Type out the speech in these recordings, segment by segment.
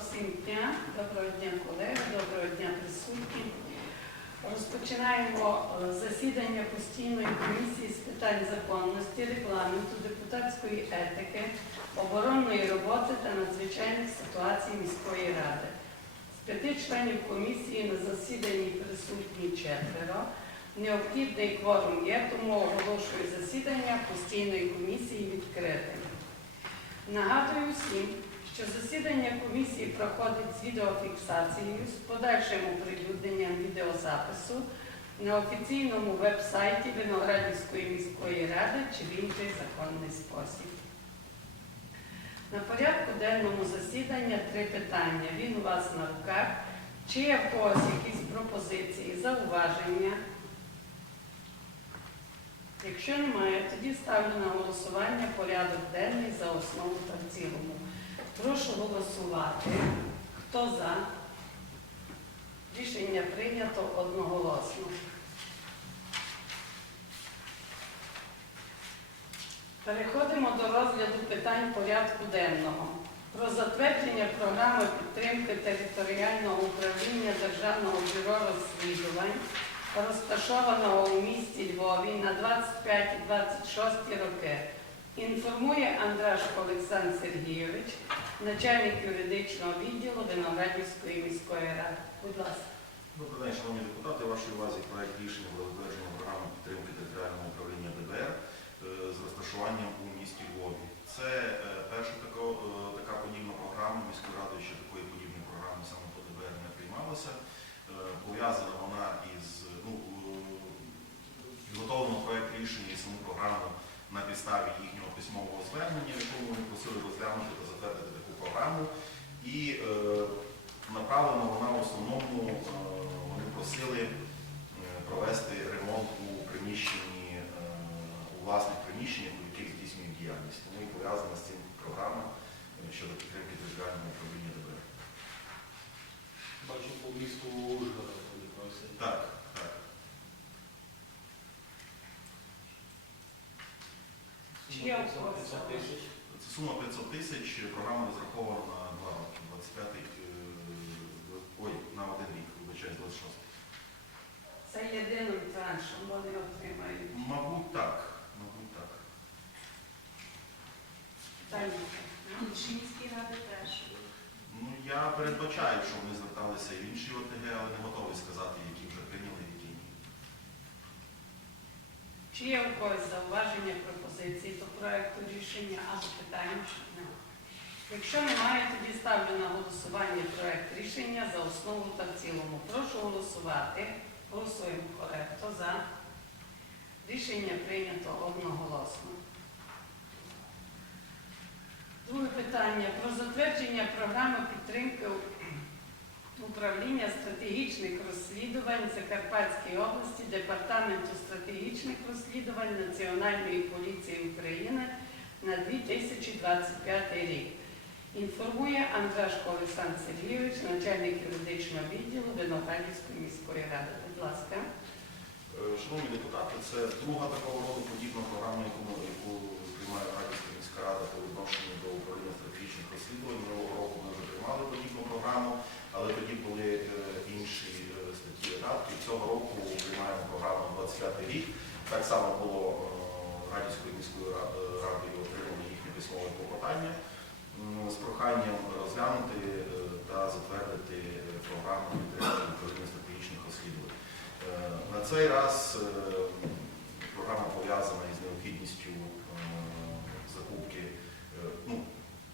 всім дня, доброго дня, колеги, доброго дня, присутні. Розпочинаємо е, засідання постійної комісії з питань законності, регламенту, депутатської етики, оборонної роботи та надзвичайних ситуацій міської ради. З п'яти членів комісії на засіданні присутні четверо. Необхідний кворум є, тому оголошую засідання постійної комісії відкритим. Нагадую всім, що засідання комісії проходить з відеофіксацією з подальшим оприлюдненням відеозапису на офіційному веб-сайті Виноградівської міської ради чи в інший законний спосіб. На порядку денному засідання три питання. Він у вас на руках. Чи є когось якісь пропозиції, зауваження? Якщо немає, тоді ставлю на голосування порядок денний за основу та в цілому. Прошу голосувати. Хто за? Рішення прийнято одноголосно. Переходимо до розгляду питань порядку денного. Про затвердження програми підтримки територіального управління Державного бюро розслідувань, розташованого у місті Львові на 25-26 роки. Інформує Андрашко Олександр Сергійович, начальник юридичного відділу Виноградівської міської ради. Будь ласка. Добрий день, шановні депутати. Вашій увазі проект рішення про затвердження програми підтримки територіального управління ДБР е, з розташуванням у місті Львові. Це е, перша така, е, така подібна програма. Міською радою ще такої подібної програми саме по ДБР не приймалася. Е, Пов'язана вона із ну, е, підготовлено проект рішення і саму програму на підставі їхнього письмового звернення, якому ми просили розглянути та затвердити таку програму. І е, направлена вона в основному, е, вони просили е, провести ремонт у приміщенні, е, у власних приміщеннях, у яких здійснюють діяльність. Тому і пов'язана з цим програма е, щодо підтримки територіального управління ДБР. Бачу по місту Ужгорода вони просять. Так, так. 500 тисяч. Це сума 500 тисяч, програма розрахована на два роки, 25 е, ой, на один рік, вибачаю, 26. Це єдиним траншем вони отримають. Мабуть, так. Мабуть, так. Далі. Інші міські ради теж. Ну, я передбачаю, що вони зверталися і в інші ОТГ, але не готовий сказати, які вже прийняли, які ні. Чи є у когось зауваження, пропозиції до проекту рішення або питання? що немає? Якщо немає, тоді ставлю на голосування проект рішення за основу та в цілому. Прошу голосувати. Голосуємо. Хто за? Рішення прийнято одноголосно. Друге питання про затвердження програми підтримки управління стратегічних розслідувань Закарпатської області Департаменту стратегічних розслідувань Національної поліції України на 2025 рік. Інформує Андрашко Олександр Сергійович, начальник юридичного відділу Виноградівської міської ради. Будь ласка. Е, Шановні депутати, це друга такого роду подібна програма, яку, приймає Радівська міська рада по відношенню до управління стратегічних розслідувань. Минулого року ми вже приймали подібну програму, але тоді були е, інші е, статті видатки. Цього року приймаємо програму на 25 рік. Так само було е, Радівською міською радою отримано їхнє письмове клопотання м, з проханням розглянути та затвердити програму підтримки стратегічних розслідувань. На цей раз програма пов'язана із необхідністю закупки, ну,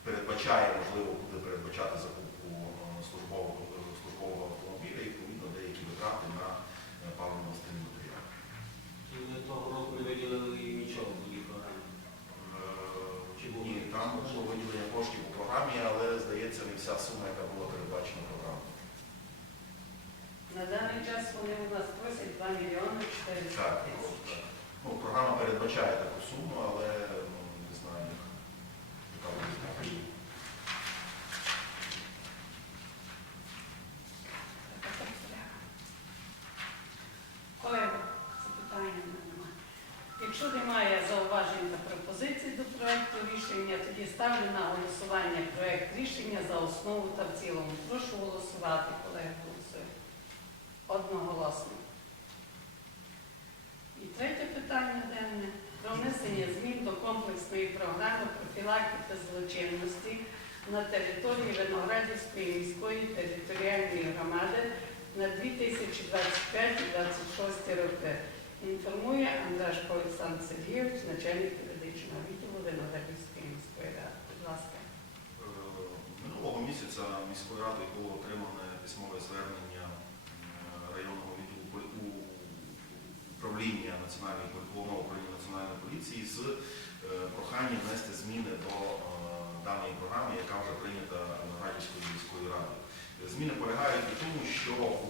передбачає, можливо, буде передбачати закупку е, службового, е, службового автомобіля і відповідно деякі витрати на е, паливно-мастильні матеріали. І ми того року не виділили нічого в тій програмі. Чи ні, там було виділення коштів у програмі, але здається, не вся сума, яка була передбачена програмою. На даний час вони у нас просять 2 мільйони 400 Так, тисяч. ну, програма передбачає таку суму, але ну, не знаю, як- яка вона буде. Колеги, запитання немає. Якщо немає зауважень та пропозицій до проекту рішення, тоді ставлю на голосування проект рішення за основу та в цілому. Прошу голосувати, колеги, голосуємо. Одноголосно. І третє питання денне про внесення змін до комплексної програми профілактики злочинності на території Виноградівської міської територіальної громади на 2025-2026 роки. Інформує Андрашко Олександр Сергійович, начальник юридичного відділу Виноградівської міської ради. Будь ласка. Е, Минулого місяця міською радою було отримане письмове звернення районного відділу управління національної головного управління національної поліції з е, проханням внести зміни до е, даної програми, яка вже прийнята Виноградівською міською радою. Зміни полягають у тому, що у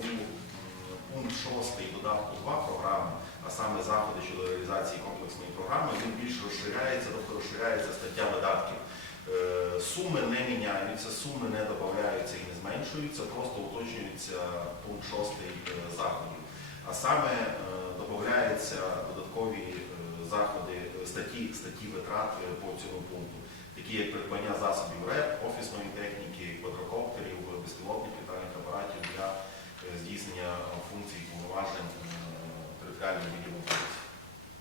пункт 6 додатку 2 програми, а саме заходи щодо реалізації комплексної програми, він більш розширяється, тобто розширяється стаття видатків. Е, Суми не міняються, суми не додаються і не зменшуються, просто уточнюється пункт 6 заходів. А саме е, додаються додаткові е, заходи, е, статті, статті витрат е, по цьому пункту, такі як придбання засобів РЕП, офісної техніки, квадрокоптерів, безпілотних літальних апаратів для е, здійснення функцій повноважень е, територіального відділу поліції.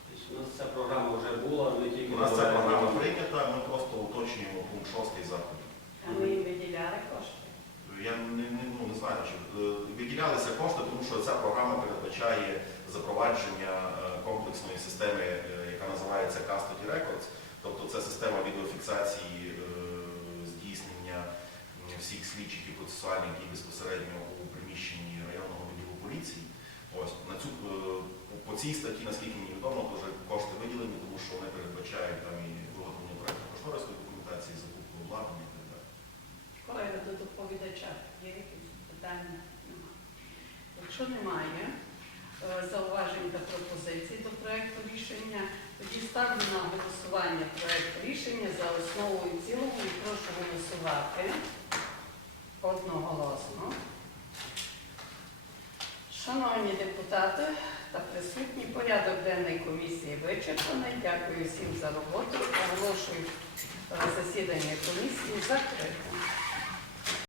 Тобто у нас ця програма вже була, ми тільки У нас ця програма прийнята, ми просто уточнюємо пункт 6 заходів. А ми їм виділяли кошти. Я не, не, ну, не знаю, чи е, виділялися кошти, тому що ця програма передбачає запровадження е, комплексної системи, е, яка називається Custody Records, тобто це система відеофіксації е, здійснення всіх слідчих і процесуальних дій безпосередньо у приміщенні районного відділу поліції. Ось на цю е, по- цій статті, наскільки мені відомо, дуже кошти виділені, тому що вони передбачають там і виготовлення проєктно-кошторисної документації, закупку обладнання і так далі. Колеги до доповідача є якісь питання? Якщо немає е, зауважень та пропозицій до проекту рішення, тоді ставлю на голосування проект рішення за основу і цілому і прошу голосувати одноголосно. Шановні депутати та присутні, порядок денний комісії вичерпаний. Дякую всім за роботу. Оголошую засідання комісії закритим.